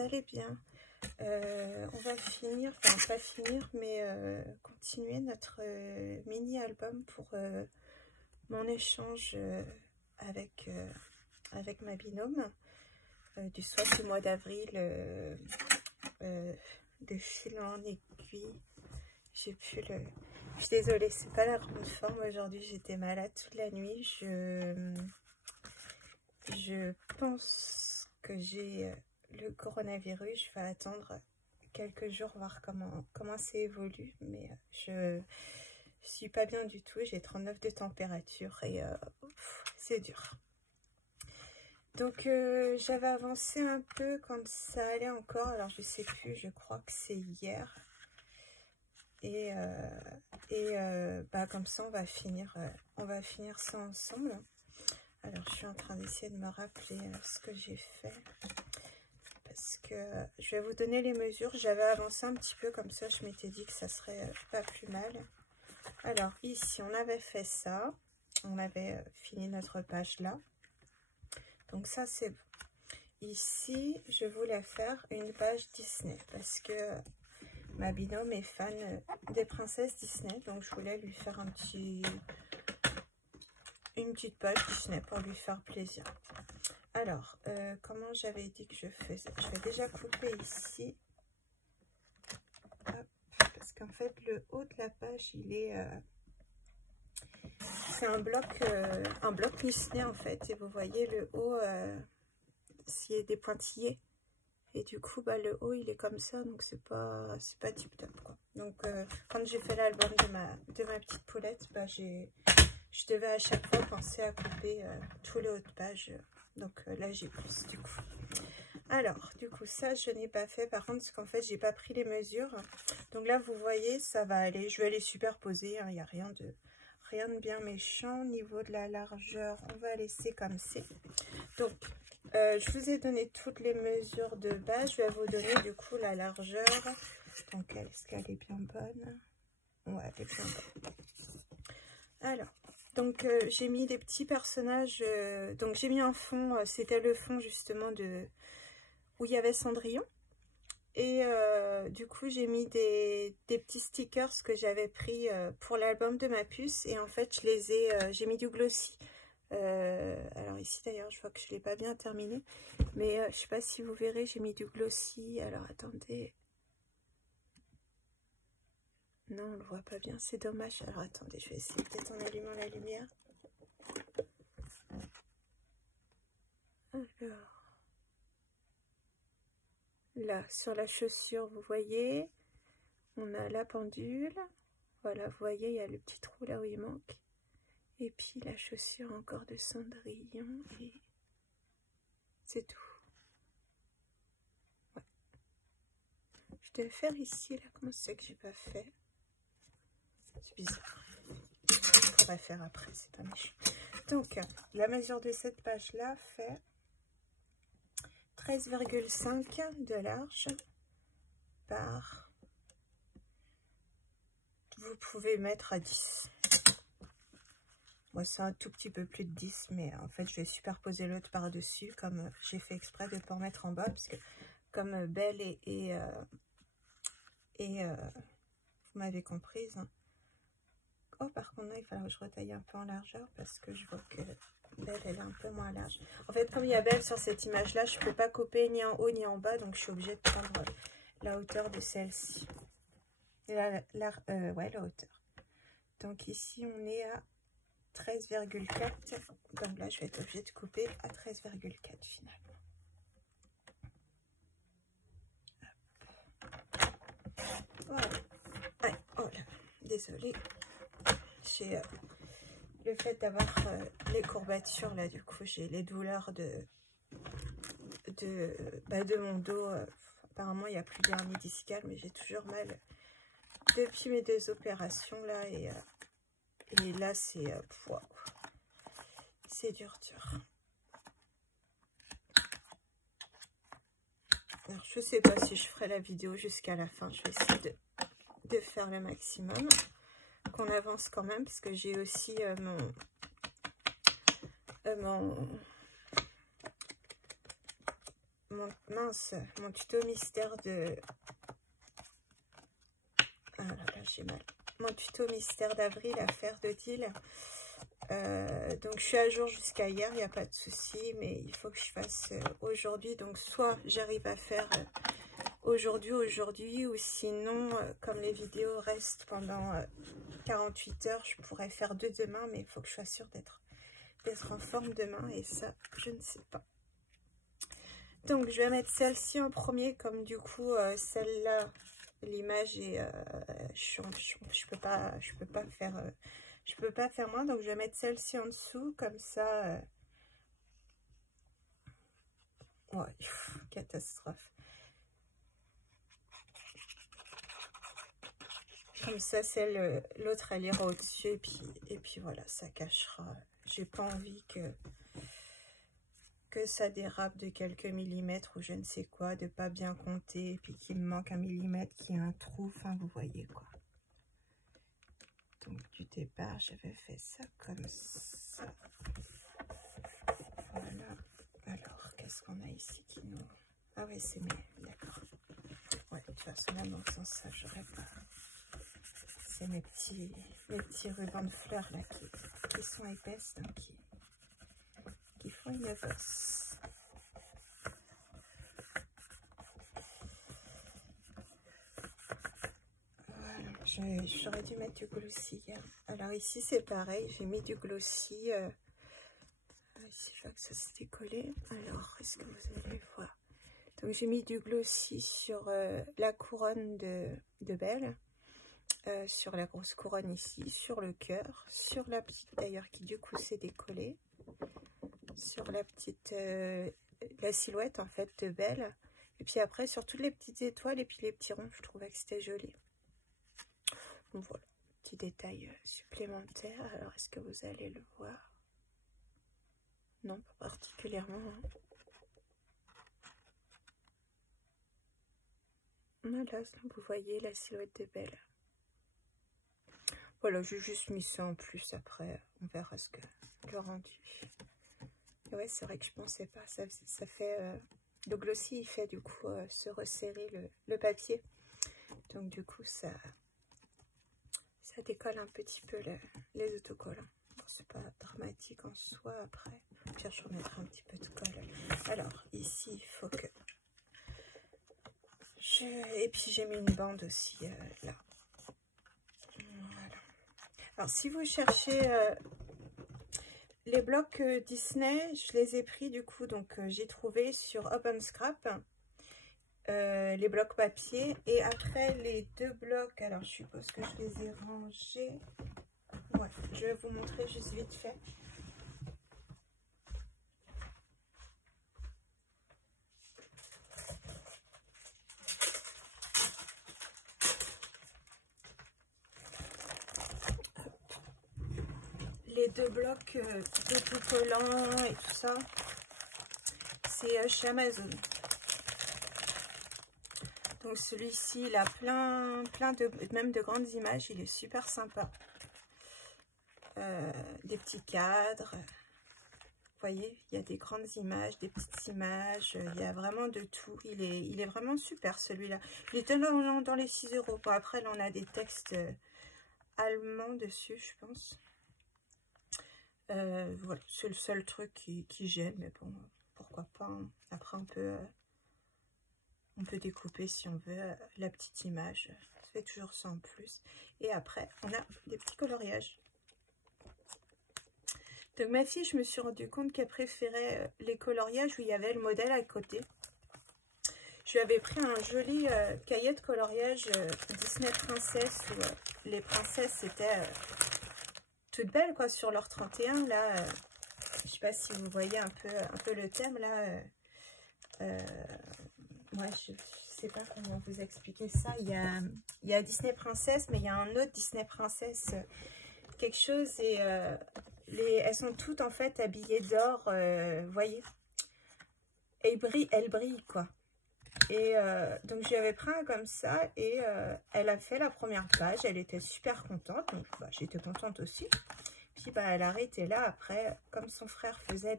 allez bien. On va finir, enfin pas finir, mais continuer notre mini-album pour mon échange avec ma binôme du soir du mois d'avril, de fil en aiguille. J'ai pu le... Je suis désolée, c'est pas la grande forme aujourd'hui, j'étais malade toute la nuit. Je pense que j'ai le coronavirus. Je vais attendre quelques jours, voir comment ça évolue. Mais je suis pas bien du tout. J'ai 39 de température et c'est dur. Donc j'avais avancé un peu quand ça allait encore. Alors je sais plus, je crois que c'est hier. Et comme ça on va finir ça ensemble. Alors je suis en train d'essayer de me rappeler ce que j'ai fait, parce que je vais vous donner les mesures. J'avais avancé un petit peu comme ça, je m'étais dit que ça serait pas plus mal. Alors ici on avait fait ça, on avait fini notre page là, donc ça c'est bon. Ici je voulais faire une page Disney parce que ma binôme est fan des princesses Disney, donc je voulais lui faire une petite page Disney pour lui faire plaisir. Alors, comment j'avais dit que je faisais? Je vais déjà couper ici. Hop, parce qu'en fait, le haut de la page, il est... c'est un bloc Disney, en fait. Et vous voyez, le haut, s'il y a des pointillés. Et du coup, le haut, il est comme ça, donc c'est pas tip top, quoi. Donc, quand j'ai fait l'album de ma petite poulette, je devais à chaque fois penser à couper tous les hauts de page. Donc là, j'ai plus, du coup. Alors, du coup, ça, je n'ai pas fait. Par contre, parce qu'en fait, j'ai pas pris les mesures. Donc là, vous voyez, ça va aller. Je vais les superposer. Il n'y a rien de bien méchant. Au niveau de la largeur, on va laisser comme c'est. Donc, je vous ai donné toutes les mesures de base. Je vais vous donner du coup la largeur. Donc, est-ce qu'elle est bien bonne? Ouais, elle est bien bonne. Alors, donc j'ai mis des petits personnages. Donc, j'ai mis un fond. C'était le fond justement où il y avait Cendrillon. Et du coup, j'ai mis des petits stickers que j'avais pris pour l'album de ma puce. Et en fait, j'ai mis du glossy. Alors ici d'ailleurs je vois que je l'ai pas bien terminé, mais je sais pas si vous verrez, j'ai mis du glossy. Alors attendez, non on le voit pas bien, c'est dommage. Alors attendez, je vais essayer peut-être en allumant la lumière. Alors là sur la chaussure, vous voyez, on a la pendule, voilà, vous voyez, il y a le petit trou là où il manque. Et puis la chaussure encore de Cendrillon, et c'est tout. Ouais. Je devais faire ici, là, comment c'est que j'ai pas fait? C'est bizarre. Je pourrais faire après, c'est pas méchant. Donc, la mesure de cette page-là fait 13,5 de large par... Vous pouvez mettre à 10. Moi, c'est un tout petit peu plus de 10, mais en fait, je vais superposer l'autre par-dessus, comme j'ai fait exprès de ne pas en mettre en bas, parce que comme Belle et vous m'avez comprise. Hein. Oh, par contre, là, il fallait que je retaille un peu en largeur, parce que je vois que Belle, elle est un peu moins large. En fait, comme il y a Belle sur cette image-là, je ne peux pas couper ni en haut ni en bas, donc je suis obligée de prendre la hauteur de celle-ci. Ouais, la hauteur. Donc ici, on est à 13,4. Donc là, je vais être obligée de couper à 13,4 finalement. Voilà. Ouais, oh là, désolée. J'ai le fait d'avoir les courbatures là, du coup, j'ai les douleurs de mon dos. Apparemment, il n'y a plus d'hernie discale, mais j'ai toujours mal depuis mes 2 opérations là. Et là, c'est dur. Alors, je sais pas si je ferai la vidéo jusqu'à la fin. Je vais essayer de faire le maximum. Qu'on avance quand même, parce que j'ai aussi mon tuto mystère de... Ah là là, j'ai mal. Mon tuto mystère d'avril à faire de deal. Donc je suis à jour jusqu'à hier, il n'y a pas de souci, mais il faut que je fasse aujourd'hui. Donc soit j'arrive à faire aujourd'hui, ou sinon, comme les vidéos restent pendant 48 heures, je pourrais faire deux demain, mais il faut que je sois sûre d'être en forme demain, et ça, je ne sais pas. Donc je vais mettre celle-ci en premier, comme du coup celle-là, l'image est je peux pas faire moins, donc je vais mettre celle-ci en dessous, comme ça. Ouais, catastrophe. Comme ça, l'autre elle ira au-dessus, et puis voilà, ça cachera. J'ai pas envie que ça dérape de quelques millimètres ou je ne sais quoi, de pas bien compter, et puis qu'il me manque un millimètre, qu'il y a un trou, enfin vous voyez quoi. Donc du départ, j'avais fait ça comme ça. Voilà. Alors, qu'est-ce qu'on a ici qui nous... Ah oui, c'est mes... D'accord. Ouais, de toute façon, là, dans le sens, ça, j'aurais pas... C'est mes petits rubans de fleurs, là, qui sont épaisses, donc qui font une bosse. Voilà, j'aurais dû mettre du glossy hier. Alors ici, c'est pareil, j'ai mis du glossy. Ici, je vois que ça s'est décollé. Alors, est-ce que vous allez voir? Donc, j'ai mis du glossy sur la couronne de Belle. Sur la grosse couronne ici, sur le cœur, sur la petite d'ailleurs qui du coup s'est décollée, sur la petite, la silhouette en fait de Belle, et puis après sur toutes les petites étoiles et puis les petits ronds, je trouvais que c'était joli. Donc voilà, petit détail supplémentaire. Alors est-ce que vous allez le voir? Non, pas particulièrement. Hein. Voilà, vous voyez la silhouette de Belle. Voilà, j'ai juste mis ça en plus, après on verra ce que le rendu. Et ouais, c'est vrai que je pensais pas, ça fait... le glossy, il fait du coup se resserrer le papier. Donc du coup, ça décolle un petit peu les autocollants. Bon, c'est pas dramatique en soi après. Puis je remettrai un petit peu de colle. Alors, ici, il faut que... Et puis j'ai mis une bande aussi là. Voilà. Alors, si vous cherchez les blocs Disney, je les ai pris du coup, donc j'ai trouvé sur Open Scrap les blocs papier, et après les deux blocs, alors je suppose que je les ai rangés. Ouais, je vais vous montrer juste vite fait. Les deux blocs d'autocollants et tout ça, c'est chez Amazon. Donc celui-ci, il a plein même de grandes images, il est super sympa. Des petits cadres, vous voyez, il y a des grandes images, des petites images, il y a vraiment de tout. Il est vraiment super celui-là. Il était dans les 6 €. Bon, après, là, on a des textes allemands dessus, je pense. Voilà, c'est le seul truc qui gêne, mais bon, pourquoi pas. Hein. Après, on peut découper si on veut la petite image. Ça fait toujours ça en plus. Et après, on a des petits coloriages. Donc ma fille, je me suis rendu compte qu'elle préférait les coloriages où il y avait le modèle à côté. Je lui avais pris un joli cahier de coloriage Disney Princesse, où les princesses étaient toutes belles quoi, sur leur 31. Là, je sais pas si vous voyez un peu le thème là. Moi, je sais pas comment vous expliquer ça. Il y a Disney Princesse, mais il y a un autre Disney Princesse quelque chose, et elles sont toutes en fait habillées d'or, vous voyez, et elles brillent quoi. Et donc j'avais pris un comme ça, et elle a fait la première page, elle était super contente, donc bah, j'étais contente aussi. Puis bah, elle a arrêté là. Après, comme son frère faisait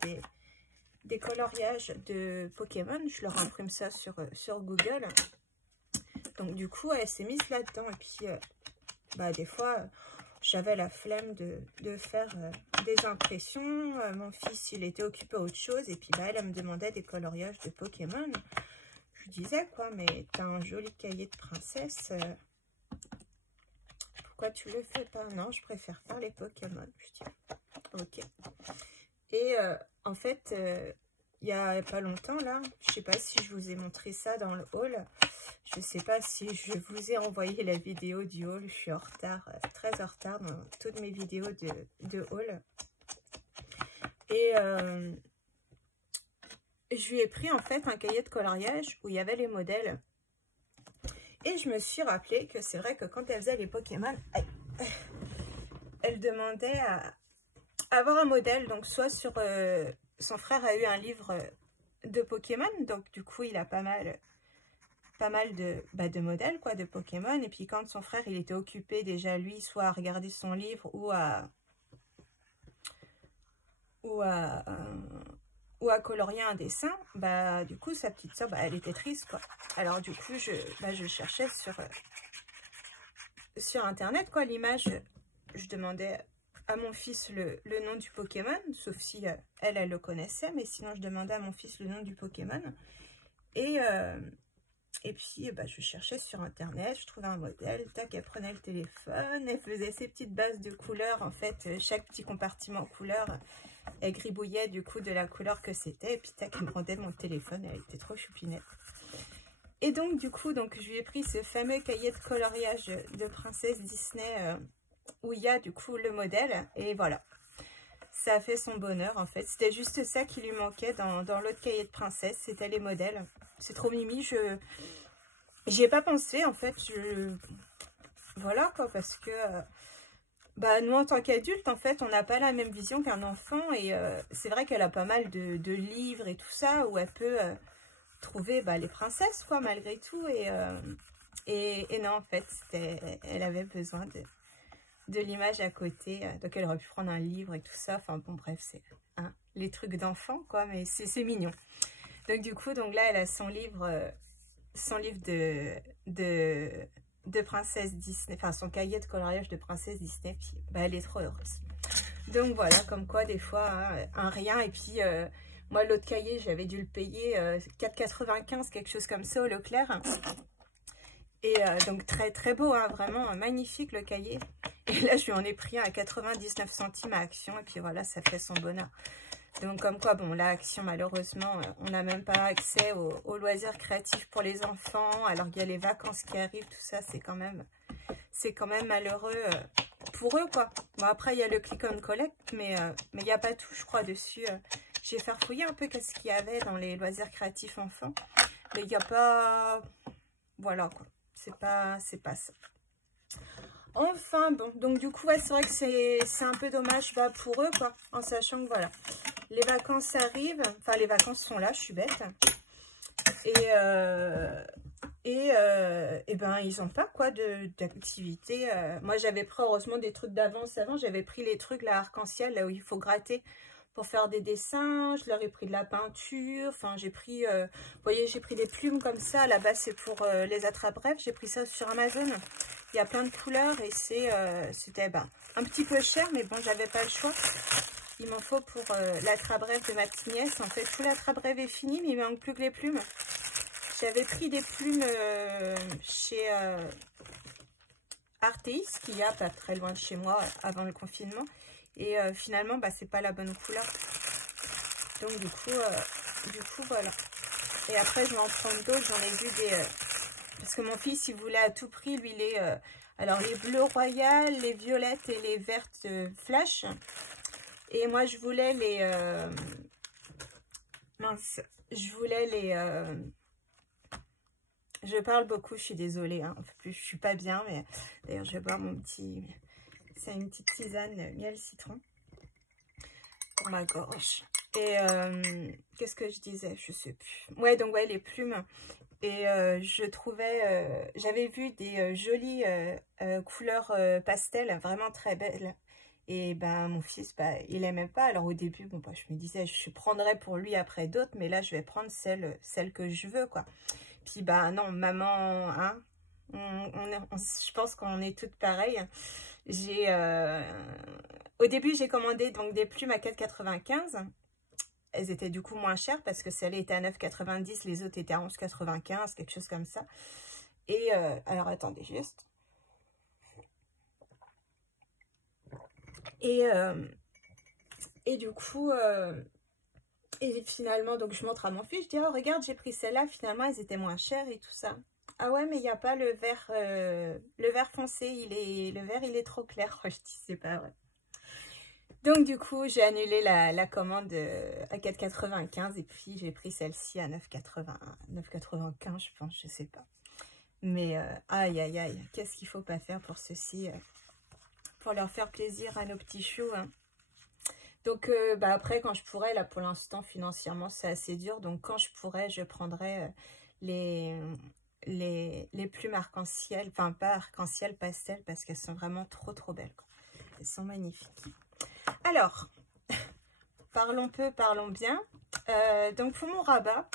des coloriages de Pokémon. Je leur imprime ça sur Google. Donc du coup, elle s'est mise là-dedans. Et puis, des fois, j'avais la flemme de faire des impressions. Mon fils, il était occupé à autre chose. Et puis, elle me demandait des coloriages de Pokémon. Je lui disais, quoi, mais t'as un joli cahier de princesse. Pourquoi tu le fais pas? Non, je préfère faire les Pokémon. Je dis, ok. Et en fait, il y a pas longtemps, là, je sais pas si je vous ai montré ça dans le haul. Je sais pas si je vous ai envoyé la vidéo du haul. Je suis en retard, très en retard dans toutes mes vidéos de haul. Et je lui ai pris en fait un cahier de coloriage où il y avait les modèles. Et je me suis rappelé que c'est vrai que quand elle faisait les Pokémon, elle demandait à avoir un modèle. Donc soit sur... son frère a eu un livre de Pokémon. Donc du coup, il a pas mal de modèles quoi, de Pokémon. Et puis quand son frère il était occupé déjà lui soit à regarder son livre ou à colorier un dessin, du coup sa petite soeur elle était triste quoi. Alors du coup je cherchais sur internet quoi l'image. Je demandais à mon fils le nom du Pokémon, sauf si elle le connaissait, mais sinon je demandais à mon fils le nom du Pokémon. Et puis, je cherchais sur Internet, je trouvais un modèle, tac, elle prenait le téléphone, elle faisait ses petites bases de couleurs. En fait, chaque petit compartiment couleur, elle gribouillait du coup de la couleur que c'était. Et puis, tac, elle me rendait mon téléphone, elle était trop choupinette. Et donc, du coup, je lui ai pris ce fameux cahier de coloriage de princesse Disney où il y a du coup le modèle. Et voilà, ça a fait son bonheur en fait. C'était juste ça qui lui manquait dans l'autre cahier de princesse, c'était les modèles. C'est trop mimi, j'y ai pas pensé en fait, voilà quoi, parce que nous en tant qu'adultes en fait, on n'a pas la même vision qu'un enfant. Et c'est vrai qu'elle a pas mal de livres et tout ça, où elle peut trouver les princesses quoi, malgré tout. Et non en fait, elle avait besoin de l'image à côté, donc elle aurait pu prendre un livre et tout ça, enfin bon bref, c'est les trucs d'enfant quoi, mais c'est mignon. Donc du coup, là elle a son livre de princesse Disney, enfin son cahier de coloriage de princesse Disney, puis elle est trop heureuse. Donc voilà, comme quoi des fois, un rien. Et puis moi l'autre cahier, j'avais dû le payer 4,95, quelque chose comme ça au Leclerc. Et donc très très beau, hein, vraiment magnifique le cahier. Et là je lui en ai pris un à 99 centimes à Action. Et puis voilà, ça fait son bonheur. Donc comme quoi, bon, là, Action, malheureusement, on n'a même pas accès aux loisirs créatifs pour les enfants. Alors qu'il y a les vacances qui arrivent, tout ça, c'est quand même malheureux pour eux, quoi. Bon, après, il y a le click and collect, mais il n'y a pas tout, je crois, dessus. J'ai fait fouiller un peu qu'est-ce qu'il y avait dans les loisirs créatifs enfants. Mais il n'y a pas... Voilà, quoi. C'est pas ça. Enfin, bon, donc du coup, c'est vrai que c'est un peu dommage pour eux, quoi. En sachant que, voilà, les vacances arrivent. Enfin, les vacances sont là, je suis bête. Et ils n'ont pas, quoi, d'activité. Moi, j'avais pris, heureusement, des trucs d'avance avant. J'avais pris les trucs, là, arc-en-ciel, là où il faut gratter pour faire des dessins. Je leur ai pris de la peinture. Enfin, j'ai pris, vous voyez, j'ai pris des plumes comme ça. Là-bas, c'est pour les attrape-brèves. J'ai pris ça sur Amazon. Il y a plein de couleurs et c'était un petit peu cher, mais bon, j'avais pas le choix. Il m'en faut pour l'attrape-brève de ma petite nièce. En fait, tout l'attrape-brève est fini, mais il ne manque plus que les plumes. J'avais pris des plumes chez Arteis, qu'il y a pas très loin de chez moi avant le confinement. Et finalement, c'est pas la bonne couleur. Donc du coup, voilà. Et après, je vais en prendre d'autres. J'en ai vu des... parce que mon fils, il voulait à tout prix, lui, alors les bleus royales, les violettes et les vertes flash. Et moi, je voulais les... je voulais les... je parle beaucoup, je suis désolée. Hein. Je suis pas bien, mais d'ailleurs, je vais boire mon petit... C'est une petite tisane miel citron pour ma gorge. Et qu'est-ce que je disais? Je sais plus. Ouais, donc ouais, les plumes. Et je trouvais... j'avais vu des jolies couleurs pastel, vraiment très belles. Et ben mon fils, il aimait pas. Alors au début, bon, je me disais, je prendrais pour lui après d'autres, mais là je vais prendre celle que je veux, quoi. Puis non, maman, hein, je pense qu'on est toutes pareilles. Au début, j'ai commandé donc des plumes à 4,95. Elles étaient du coup moins chères parce que celle était à 9,90, les autres étaient à 11,95, quelque chose comme ça. Et alors attendez juste. Et du coup, et finalement, donc je montre à mon fils, je dis, oh regarde, j'ai pris celle-là, finalement elles étaient moins chères et tout ça. Ah ouais, mais il n'y a pas le vert foncé, le vert il est trop clair. Je dis, c'est pas vrai. Donc du coup, j'ai annulé la commande à 4,95 et puis j'ai pris celle-ci à 9,95, je pense, je sais pas. Mais aïe aïe aïe, qu'est-ce qu'il faut pas faire pour ceci, pour leur faire plaisir à nos petits choux, hein. Donc après, quand je pourrais, là pour l'instant financièrement c'est assez dur, donc quand je pourrais, je prendrais les plumes arc-en-ciel, enfin pas arc-en-ciel, pastel, parce qu'elles sont vraiment trop belles, quoi. Elles sont magnifiques. Alors, parlons peu, parlons bien. Donc pour mon rabat,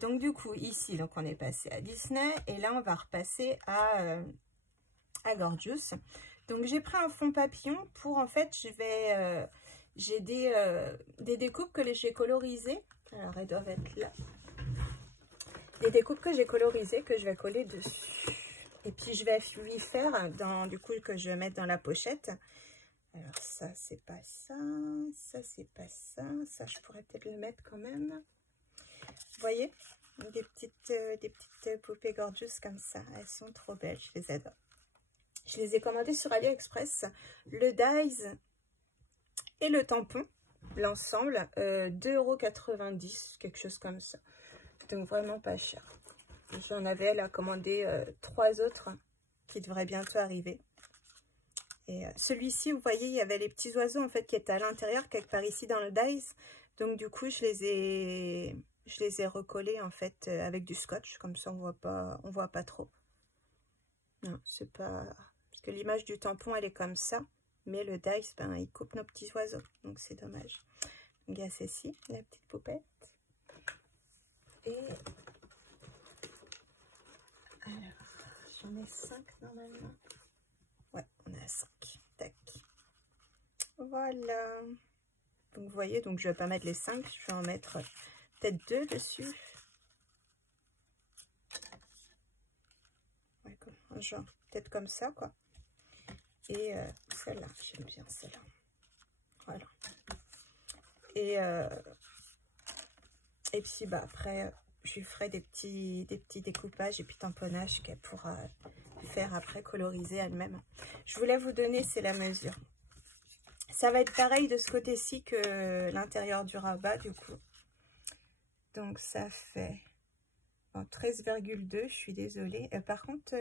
donc du coup ici, donc on est passé à Disney et là on va repasser à Gorgeous. Donc j'ai pris un fond papillon pour, en fait, j'ai des découpes que j'ai colorisées. Alors elles doivent être là. Des découpes que j'ai colorisées que je vais coller dessus. Et puis je vais lui faire, du coup que je vais mettre dans la pochette. Alors ça c'est pas ça, ça c'est pas ça, ça je pourrais peut-être le mettre quand même. Vous voyez, des petites poupées gorgeous comme ça, elles sont trop belles, je les adore. Je les ai commandées sur AliExpress, le dies et le tampon, l'ensemble, 2,90 €, quelque chose comme ça. Donc vraiment pas cher. J'en avais là commandé 3 autres qui devraient bientôt arriver. Et celui-ci, vous voyez, il y avait les petits oiseaux en fait qui étaient à l'intérieur, quelque part ici dans le dies. Donc du coup, je les ai recollés en fait avec du scotch, comme ça on voit pas trop. Non, c'est pas, parce que l'image du tampon elle est comme ça, mais le dies, il coupe nos petits oiseaux, donc c'est dommage. Donc il y a celle-ci, la petite poupette. Et alors, j'en ai 5 normalement. Ouais, on est à 5. Tac. Voilà. Donc vous voyez, donc je vais pas mettre les 5, je vais en mettre peut-être 2 dessus. Ouais, genre, peut-être comme ça, quoi. Et celle-là, j'aime bien celle-là. Voilà. Et puis après, je lui ferai des petits découpages et puis tamponnages qu'elle pourra faire après, coloriser elle-même. Je voulais vous donner, c'est la mesure. Ça va être pareil de ce côté-ci que l'intérieur du rabat, du coup. Donc ça fait 13,2, je suis désolée. Par contre,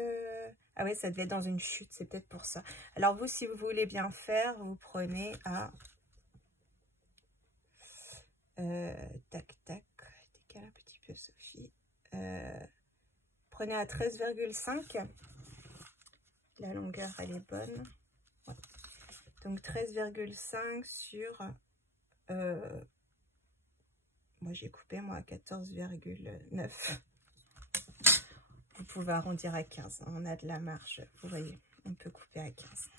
ah ouais, ça devait être dans une chute, c'est peut-être pour ça. Alors vous, si vous voulez bien faire, vous prenez à... tac, tac, décale un petit peu, Sophie. Prenez à 13,5. La longueur, elle est bonne. Ouais. Donc 13,5 sur... moi, j'ai coupé, moi, à 14,9. Vous pouvez arrondir à 15. On a de la marge, vous voyez. On peut couper à 15.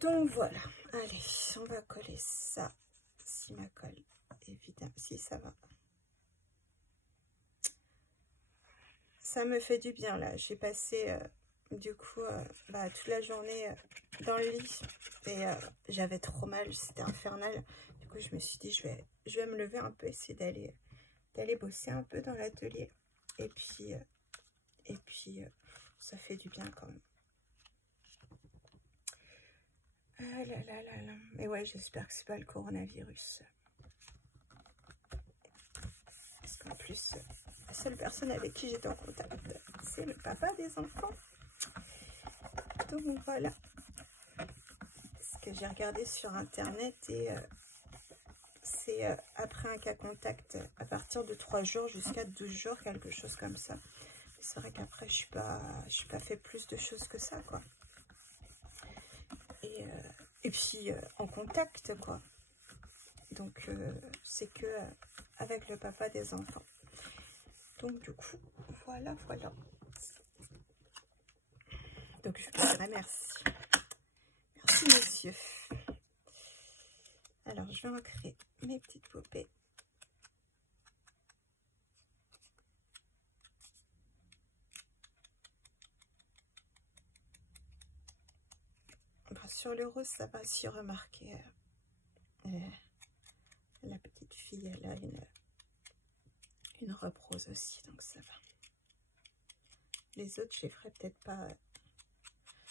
Donc, voilà. Allez, on va coller ça. Si ma colle, évidemment, si ça va. Ça me fait du bien, là. J'ai passé, du coup, toute la journée dans le lit. Et j'avais trop mal, c'était infernal. Du coup, je me suis dit, je vais me lever un peu, essayer d'aller bosser un peu dans l'atelier. Et puis, ça fait du bien quand même. Ah là là là là. Mais ouais, j'espère que c'est pas le coronavirus. Parce qu'en plus, la seule personne avec qui j'étais en contact, c'est le papa des enfants. Donc voilà. Ce que j'ai regardé sur internet et c'est après un cas contact à partir de 3 jours jusqu'à 12 jours, quelque chose comme ça. C'est vrai qu'après je suis pas fait plus de choses que ça, quoi. Et Et puis en contact, quoi. Donc c'est que avec le papa des enfants. Donc du coup, voilà. Donc je vous dirais merci. Merci monsieur. Alors je vais en créer mes petites poupées. Sur le rose, ça va aussi remarquer. La petite fille, elle a une robe rose aussi, donc ça va. Les autres, je les ferai peut-être pas.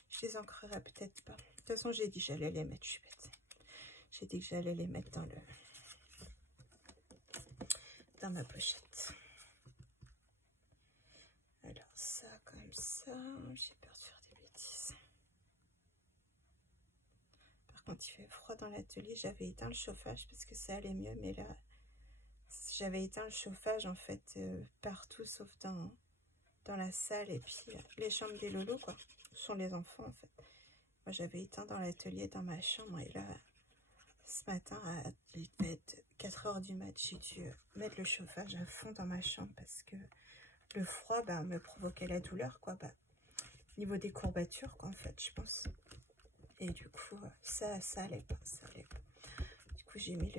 Je les ancrerai peut-être pas. De toute façon, j'ai dit que j'allais les mettre, je suis bête. J'ai dit que j'allais les mettre dans ma pochette. Alors ça, comme ça, j'ai peur de faire des bêtises. Par contre, il fait froid dans l'atelier. J'avais éteint le chauffage parce que ça allait mieux, mais là, j'avais éteint le chauffage en fait partout, sauf dans la salle et puis les chambres des lolos, quoi. Ce sont les enfants en fait. Moi, j'avais éteint dans l'atelier, dans ma chambre, et là, ce matin, il devait être 4 h du mat', j'ai dû mettre le chauffage à fond dans ma chambre parce que le froid me provoquait la douleur, quoi. Au niveau des courbatures, quoi, en fait, je pense. Et du coup, ça allait pas, Du coup, j'ai mis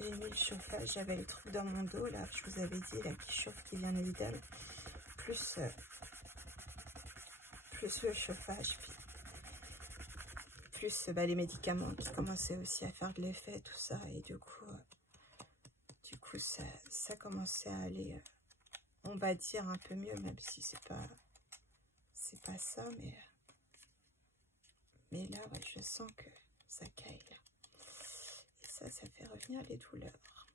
le chauffage. J'avais les trucs dans mon dos, là, je vous avais dit, là, qui chauffe, qui vient de Lidl. Plus le chauffage, puis plus les médicaments qui commençaient aussi à faire de l'effet, tout ça. Et du coup ça commençait à aller, on va dire, un peu mieux, même si c'est pas ça, mais là, ouais, je sens que ça caille, là. Et ça fait revenir les douleurs.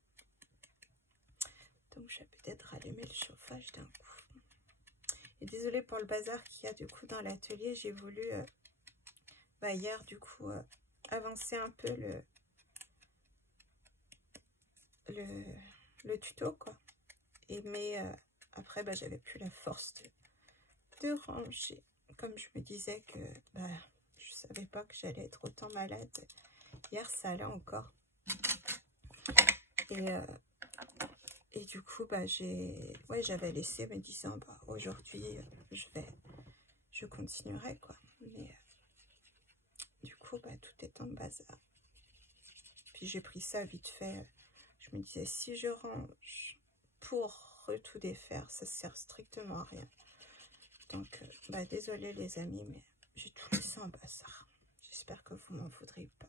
Donc, je vais peut-être rallumer le chauffage d'un coup. Et désolée pour le bazar qu'il y a du coup dans l'atelier. J'ai voulu, hier, du coup, avancer un peu le tuto, quoi. Mais après, j'avais plus la force de ranger. Comme je me disais que je savais pas que j'allais être autant malade. Hier, ça allait encore. Et du coup, j'avais laissé me disant, aujourd'hui, je continuerai, quoi. Mais du coup, tout est en bazar. Puis j'ai pris ça vite fait. Je me disais, si je range pour tout défaire, ça sert strictement à rien. Donc, désolé les amis, mais j'ai tout laissé en bazar. J'espère que vous m'en voudrez pas.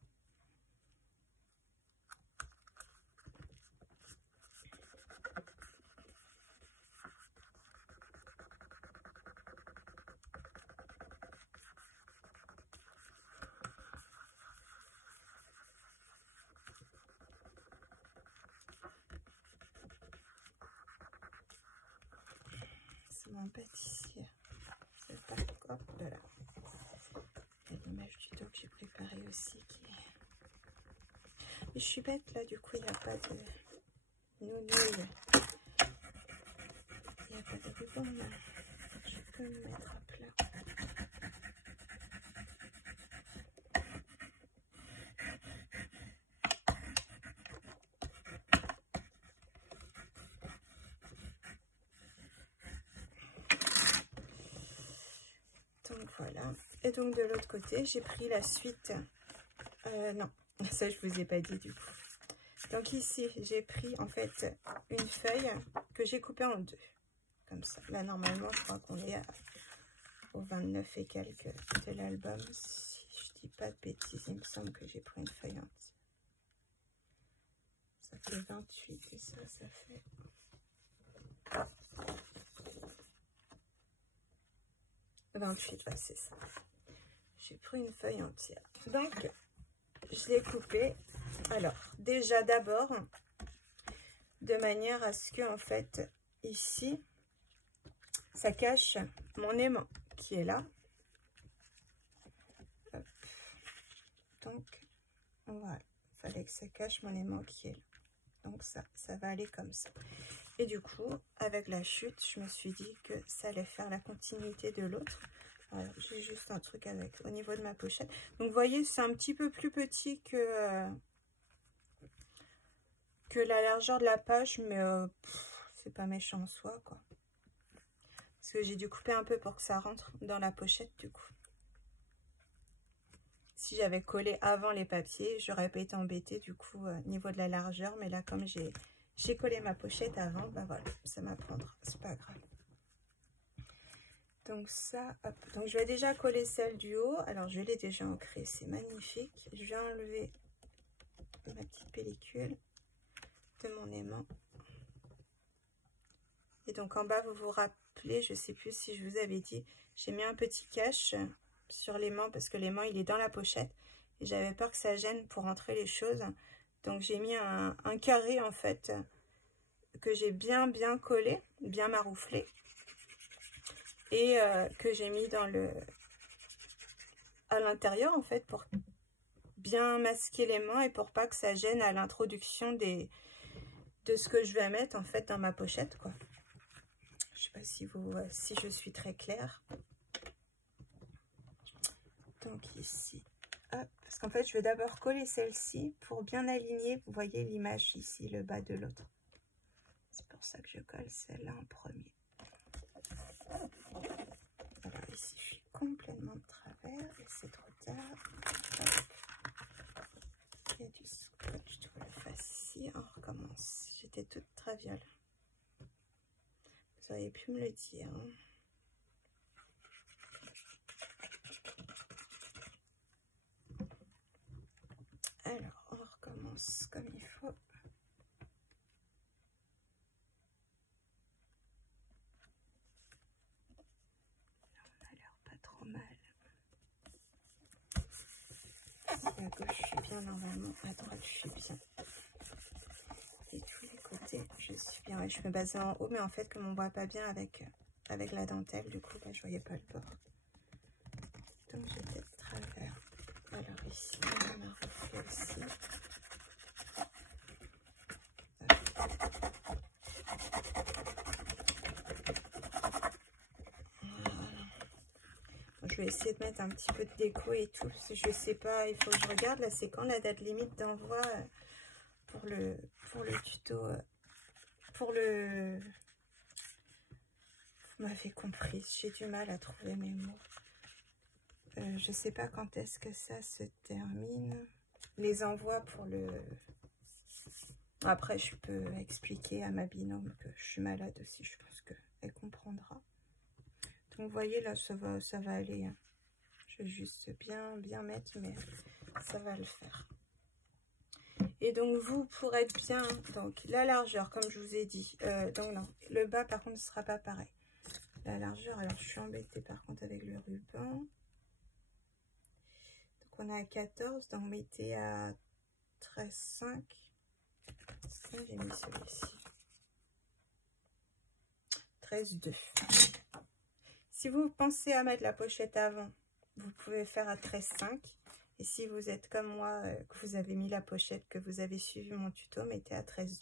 Ça m'embête ici. Je sais pas quoi. Voilà. Il y a l'image du dos que j'ai préparé aussi. Mais je suis bête là, du coup, il n'y a pas de nounouille. Il n'y a pas de ruban là. Je peux me mettre à plat. Donc voilà. Et donc de l'autre côté, j'ai pris la suite. Non, ça je vous ai pas dit du coup. Donc ici, j'ai pris en fait une feuille que j'ai coupée en deux. Comme ça. Là, normalement, je crois qu'on est au 29 et quelques de l'album. Si je dis pas de bêtises, il me semble que j'ai pris une feuille entière. Ça fait 28 et ça fait... c'est ça. J'ai pris une feuille entière. Donc, je l'ai coupée. Alors, déjà d'abord, de manière à ce que, en fait, ici, ça cache mon aimant qui est là. Hop. Donc, voilà. Il fallait que ça cache mon aimant qui est là. Donc, ça va aller comme ça. Et du coup, avec la chute, je me suis dit que ça allait faire la continuité de l'autre. Voilà, j'ai juste un truc avec au niveau de ma pochette. Donc vous voyez, c'est un petit peu plus petit que la largeur de la page, mais c'est pas méchant en soi, quoi. Parce que j'ai dû couper un peu pour que ça rentre dans la pochette, du coup. Si j'avais collé avant les papiers, j'aurais pas été embêtée, du coup, niveau de la largeur. Mais là, comme j'ai collé ma pochette avant, bah voilà, ça m'apprendra, c'est pas grave. Donc ça, hop. Donc je vais déjà coller celle du haut. Alors je l'ai déjà ancrée, c'est magnifique. Je vais enlever ma petite pellicule de mon aimant. Et donc en bas, vous vous rappelez, je sais plus si je vous avais dit, j'ai mis un petit cache sur l'aimant parce que l'aimant il est dans la pochette. Et j'avais peur que ça gêne pour entrer les choses. Donc j'ai mis un carré en fait que j'ai bien collé, bien marouflé. Et que j'ai mis à l'intérieur en fait pour bien masquer l'aimant et pour pas que ça gêne à l'introduction de ce que je vais mettre en fait dans ma pochette, quoi. Je sais pas si je suis très claire. Donc ici, hop, parce qu'en fait je vais d'abord coller celle-ci pour bien aligner, vous voyez l'image ici, le bas de l'autre. C'est pour ça que je colle celle-là en premier. Alors ici je suis complètement de travers et c'est trop tard. Hop. Il y a du scotch, je le fasse ici. On recommence. J'étais toute traviole. Vous auriez pu me le dire. Hein. Alors, on recommence comme il faut. On a l'air pas trop mal. À gauche, je suis bien normalement. À droite, je suis bien. Et tous les côtés, je suis bien. Ouais, je me basais en haut, mais en fait, comme on voit pas bien avec la dentelle, du coup, là, je voyais pas le bord. Donc, j'étais de travers. Alors, ici, on a refait aussi. Je vais essayer de mettre un petit peu de déco et tout. Je sais pas, il faut que je regarde. Là, c'est quand la date limite d'envoi pour le tuto. Vous m'avez compris. J'ai du mal à trouver mes mots. Je sais pas quand est-ce que ça se termine. Les envois pour le... Après, je peux expliquer à ma binôme que je suis malade aussi. Je pense qu'elle comprendra. Donc, vous voyez, là, ça va aller. Hein. Je vais juste bien mettre, mais ça va le faire. Et donc, vous, pour être bien, donc la largeur, comme je vous ai dit. Donc, non, le bas, par contre, ne sera pas pareil. La largeur, alors, je suis embêtée, par contre, avec le ruban. Donc, on est à 14, donc mettez à 13,5. J'ai mis celui-ci. 13,2. Si vous pensez à mettre la pochette avant, vous pouvez faire à 13,5. Et si vous êtes comme moi, que vous avez mis la pochette, que vous avez suivi mon tuto, mettez à 13,2.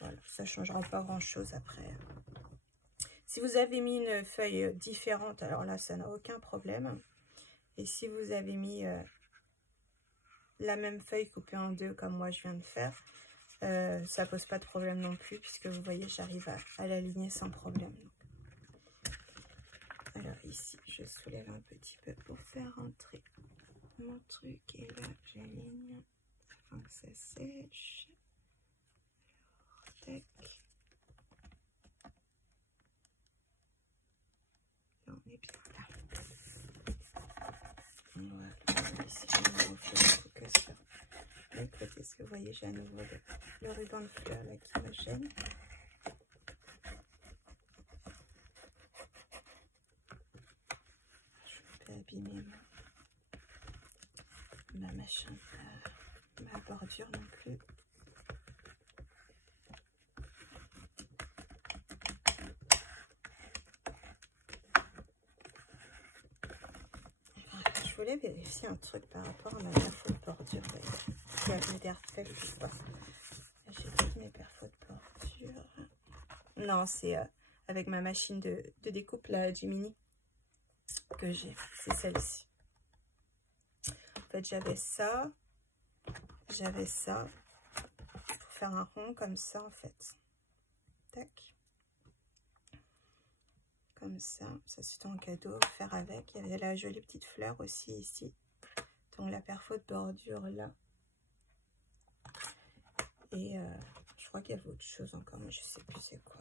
Voilà, ça ne changera pas grand-chose après. Si vous avez mis une feuille différente, alors là, ça n'a aucun problème. Et si vous avez mis la même feuille coupée en deux, comme moi je viens de faire, ça pose pas de problème non plus, puisque vous voyez, j'arrive à l'aligner sans problème. Alors ici, je soulève un petit peu pour faire entrer mon truc. Et là, j'aligne avant que ça sèche. Alors, tac. Là, on est bien là. Voilà. Ici, je vais refaire que sur les côtés. Parce que vous voyez, j'ai à nouveau le ruban de fleurs là qui me gêne. Abîmer ma machin, ma bordure non plus. Je voulais vérifier un truc par rapport à ma perfo de bordure. Il y a des perfects ou pas. J'ai toutes mes perfos de bordure. Non, c'est avec ma machine de découpe, la Gemini. que j'ai, c'est celle-ci. En fait, j'avais ça, pour faire un rond comme ça, en fait. Tac. Comme ça c'est un cadeau à faire avec. Il y avait la jolie petite fleur aussi ici. Donc la perfo de bordure là. Et je crois qu'il y avait autre chose encore, mais je sais plus c'est quoi.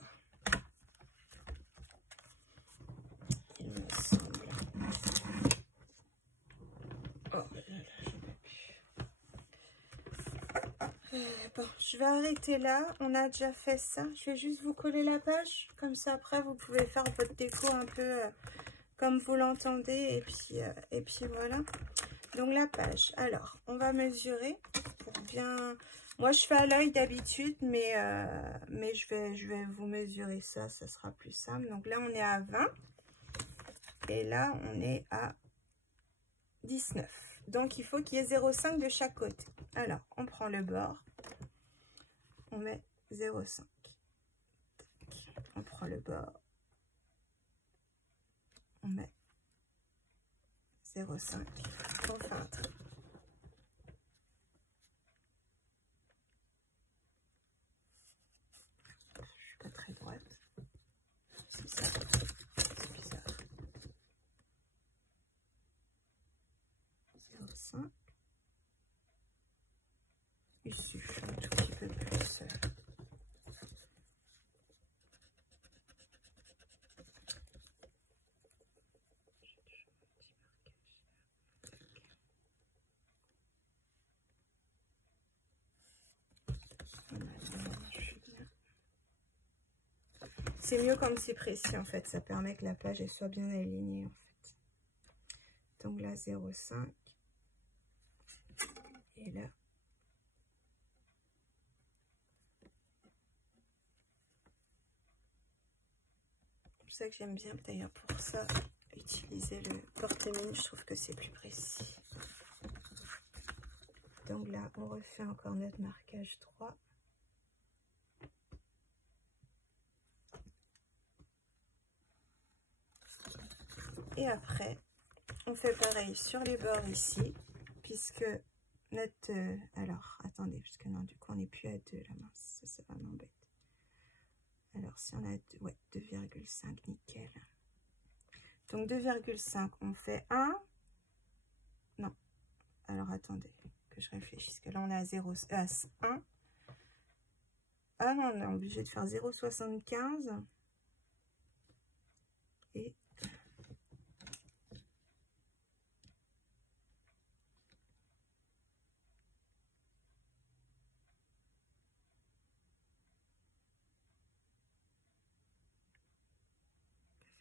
Il me semble. Oh là là, j'en peux plus. Bon, je vais arrêter là. On a déjà fait ça. Je vais juste vous coller la page. Comme ça, après, vous pouvez faire votre déco un peu comme vous l'entendez. Et puis voilà. Donc, la page. Alors, on va mesurer pour bien... Moi, je fais à l'œil d'habitude, mais je vais vous mesurer ça. Ça sera plus simple. Donc là, on est à 20. Et là, on est à 19. Donc, il faut qu'il y ait 0,5 de chaque côté. Alors, on prend le bord. On met 0,5. On prend le bord. On met 0,5. On fait un trait. Je suis pas très droite. C'est ça. C'est bizarre. 0,5. Il suffit un tout petit peu plus. C'est mieux comme c'est précis en fait, ça permet que la page elle soit bien alignée en fait. Donc là 0,5 et là c'est pour ça que j'aime bien d'ailleurs pour ça utiliser le porte-mine, je trouve que c'est plus précis. Donc là on refait encore notre marquage 3. Et après, on fait pareil sur les bords ici, puisque notre... alors, attendez, parce que non, du coup, on n'est plus à 2, la mince, ça va m'embêter. Alors, si on a 2,5, nickel. Donc, 2,5, on fait 1. Non, alors, attendez, que je réfléchisse, que là, on est à 0, 1. Ah non, on est obligé de faire 0,75. Et...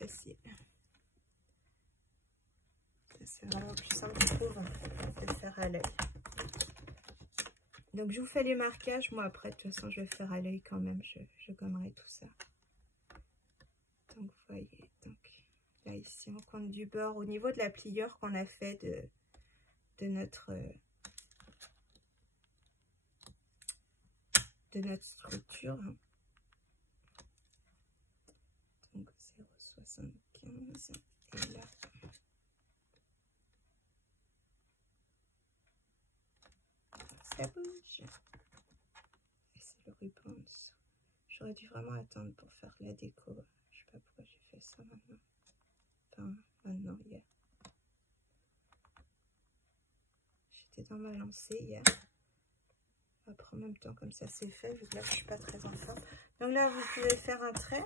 facile. C'est vraiment plus simple, je trouve, de faire à l'œil. Donc, je vous fais les marquages. Moi, après, de toute façon, je vais faire à l'œil quand même. Je gommerai tout ça. Donc, vous voyez. Donc, là, ici, on compte du bord au niveau de la pliure qu'on a fait de notre structure. Donc, 0,75. Et là... ça bouge. Et c'est le ruban en dessous. J'aurais dû vraiment attendre pour faire la déco. Je sais pas pourquoi j'ai fait ça maintenant. Enfin, maintenant, hier. J'étais dans ma lancée hier. Après, en même temps, comme ça, c'est fait. Vu que là, je suis pas très en forme. Donc là, vous pouvez faire un trait.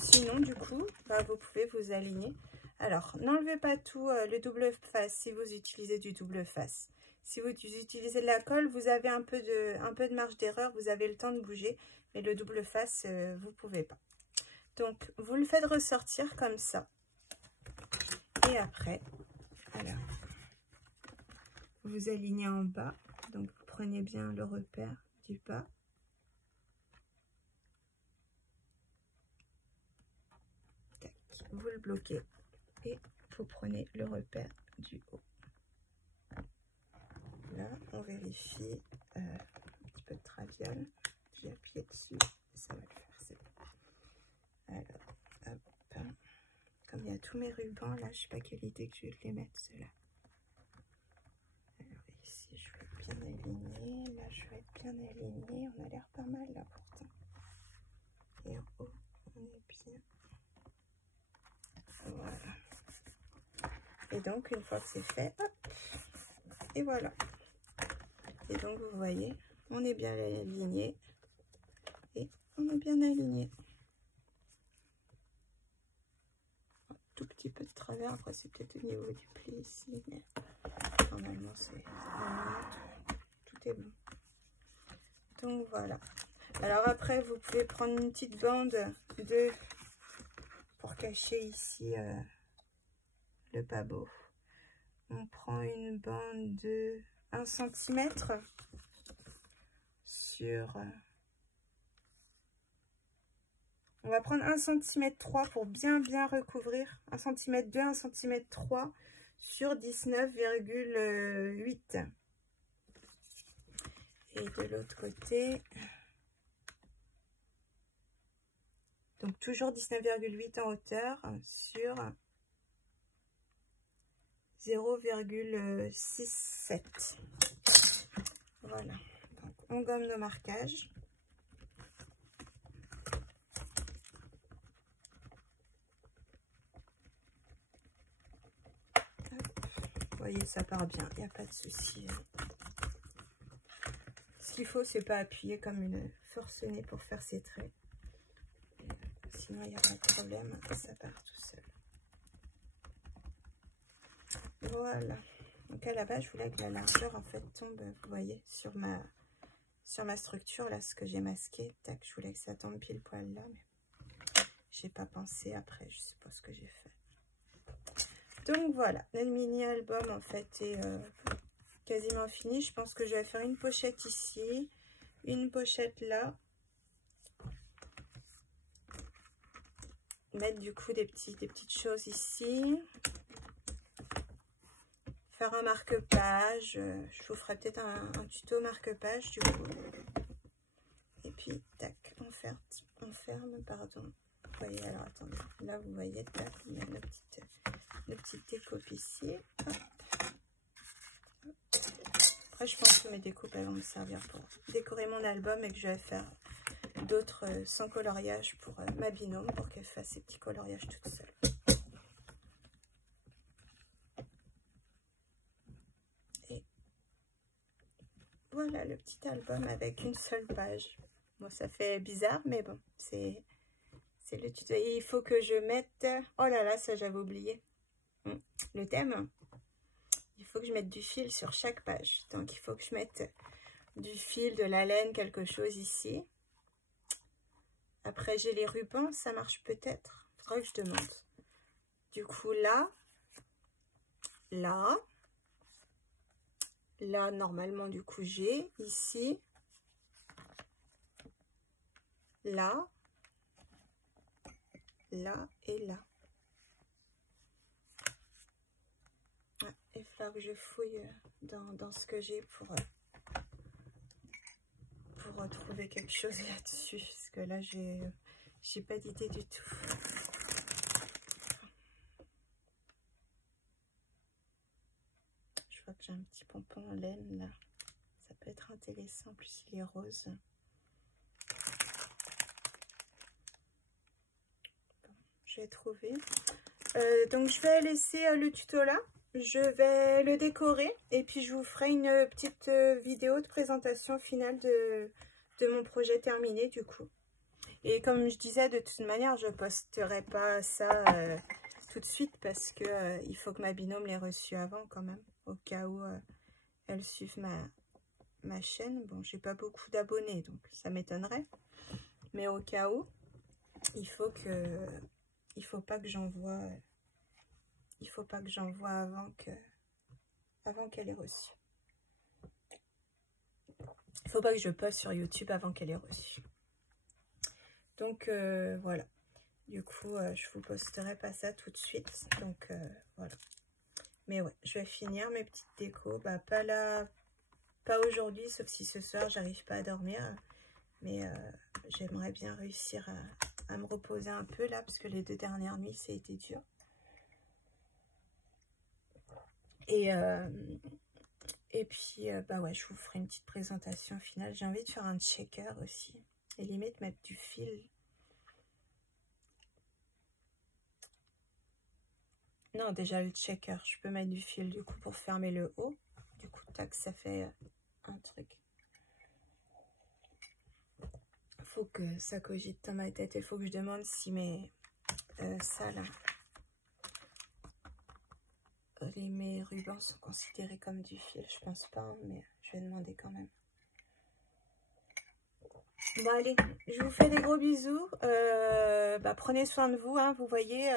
Sinon, du coup, bah, vous pouvez vous aligner. Alors, n'enlevez pas tout le double face si vous utilisez du double face. Si vous utilisez de la colle, vous avez un peu de marge d'erreur, vous avez le temps de bouger, mais le double face, vous ne pouvez pas. Donc, vous le faites ressortir comme ça. Et après, alors, vous alignez en bas. Donc, vous prenez bien le repère du bas. Tac, vous le bloquez et vous prenez le repère du haut. Là, on vérifie un petit peu de traviole. J'ai appuyé dessus, ça va le faire, c'est bon. Alors, hop, comme il y a tous mes rubans là, je sais pas quelle idée que je vais les mettre ceux-là. Alors ici je vais bien aligner, là je vais être bien aligné, on a l'air pas mal là pourtant. Et en haut on est bien. Voilà. Et donc une fois que c'est fait, hop, et voilà. Et donc vous voyez, on est bien aligné et on est bien aligné. Tout petit peu de travers, après c'est peut-être au niveau du pli ici, mais normalement c'est tout est bon. Donc voilà. Alors après vous pouvez prendre une petite bande pour cacher ici le pabot. On prend une bande de 1 cm sur... on va prendre 1 cm 3 pour bien recouvrir. 1 cm 2, 1 cm 3 sur 19,8. Et de l'autre côté, donc toujours 19,8 en hauteur sur 0,67. Voilà. Donc, on gomme nos marquages. Vous voyez, ça part bien, il n'y a pas de souci. Ce qu'il faut, c'est pas appuyer comme une forcenée pour faire ses traits. Sinon, il n'y a pas de problème, ça part tout seul. Voilà. Donc à la base, je voulais que la largeur en fait tombe, vous voyez, sur ma structure, là, ce que j'ai masqué. Tac, je voulais que ça tombe pile poil là, mais j'ai pas pensé après, je sais pas ce que j'ai fait. Donc voilà, le mini album en fait est quasiment fini. Je pense que je vais faire une pochette ici, une pochette là. Mettre du coup des petites choses ici. Faire un marque-page. Je vous ferai peut-être un tuto marque-page du coup. Et puis, tac, on ferme, pardon. Vous voyez, alors attendez, là vous voyez, tac, il y a la petite découpe ici. Hop. Après, je pense que mes découpes elles vont me servir pour décorer mon album et que je vais faire d'autres sans coloriage pour ma binôme pour qu'elle fasse ses petits coloriages toute seule. Et voilà le petit album avec une seule page. Bon, ça fait bizarre, mais bon, c'est le tuto. Et il faut que je mette... Oh là là, ça j'avais oublié. Le thème. Il faut que je mette du fil sur chaque page. Donc, il faut que je mette du fil, de la laine, quelque chose ici. Après, j'ai les rubans. Ça marche peut-être. Il faudrait que je demande. Du coup, là, normalement, du coup, j'ai ici, là et là. Il va falloir que je fouille dans ce que j'ai pour retrouver quelque chose là-dessus. Parce que là, j'ai pas d'idée du tout. Je vois que j'ai un petit pompon en laine là. Ça peut être intéressant. En plus, il est rose. Bon, j'ai trouvé. Donc, je vais laisser le tuto là. Je vais le décorer et puis je vous ferai une petite vidéo de présentation finale de mon projet terminé du coup. Et comme je disais, de toute manière, je posterai pas ça tout de suite parce que il faut que ma binôme l'ait reçu avant quand même, au cas où elle suive ma chaîne. Bon, j'ai pas beaucoup d'abonnés, donc ça m'étonnerait. Mais au cas où, il faut pas que j'envoie... Il faut pas que j'envoie avant qu'elle ait reçu. Il faut pas que je poste sur YouTube avant qu'elle ait reçu. Donc voilà. Du coup, je vous posterai pas ça tout de suite. Donc voilà. Mais ouais, je vais finir mes petites décos. Bah pas aujourd'hui, sauf si ce soir j'arrive pas à dormir. Mais j'aimerais bien réussir à me reposer un peu là, parce que les 2 dernières nuits, ça a été dur. Et puis, bah ouais, je vous ferai une petite présentation finale. J'ai envie de faire un checker aussi. Et limite mettre du fil. Non, déjà le checker. Je peux mettre du fil du coup pour fermer le haut. Du coup, tac, ça fait un truc. Faut que ça cogite dans ma tête. Il faut que je demande si mes... ça là... mes rubans sont considérés comme du fil. Je pense pas, hein, mais je vais demander quand même. Bon allez, je vous fais des gros bisous. Bah, prenez soin de vous, hein, vous voyez,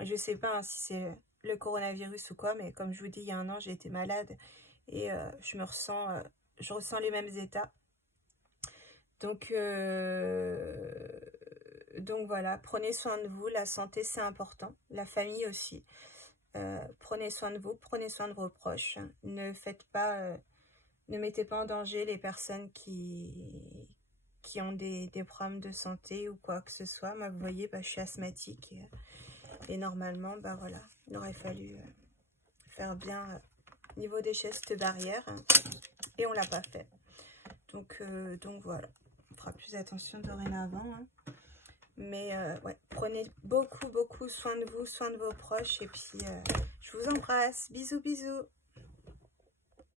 je sais pas hein, si c'est le coronavirus ou quoi, mais comme je vous dis, il y a un an, j'ai été malade et je ressens les mêmes états. Donc voilà, prenez soin de vous, la santé c'est important, la famille aussi. Prenez soin de vous, prenez soin de vos proches. Ne faites pas, ne mettez pas en danger les personnes qui ont des problèmes de santé ou quoi que ce soit. Moi, vous voyez, bah, je suis asthmatique et normalement, bah voilà, il aurait fallu faire bien niveau des gestes barrières et on l'a pas fait. Donc voilà, on fera plus attention dorénavant. Hein. Mais ouais, prenez beaucoup soin de vous, soin de vos proches et puis je vous embrasse. Bisous, bisous.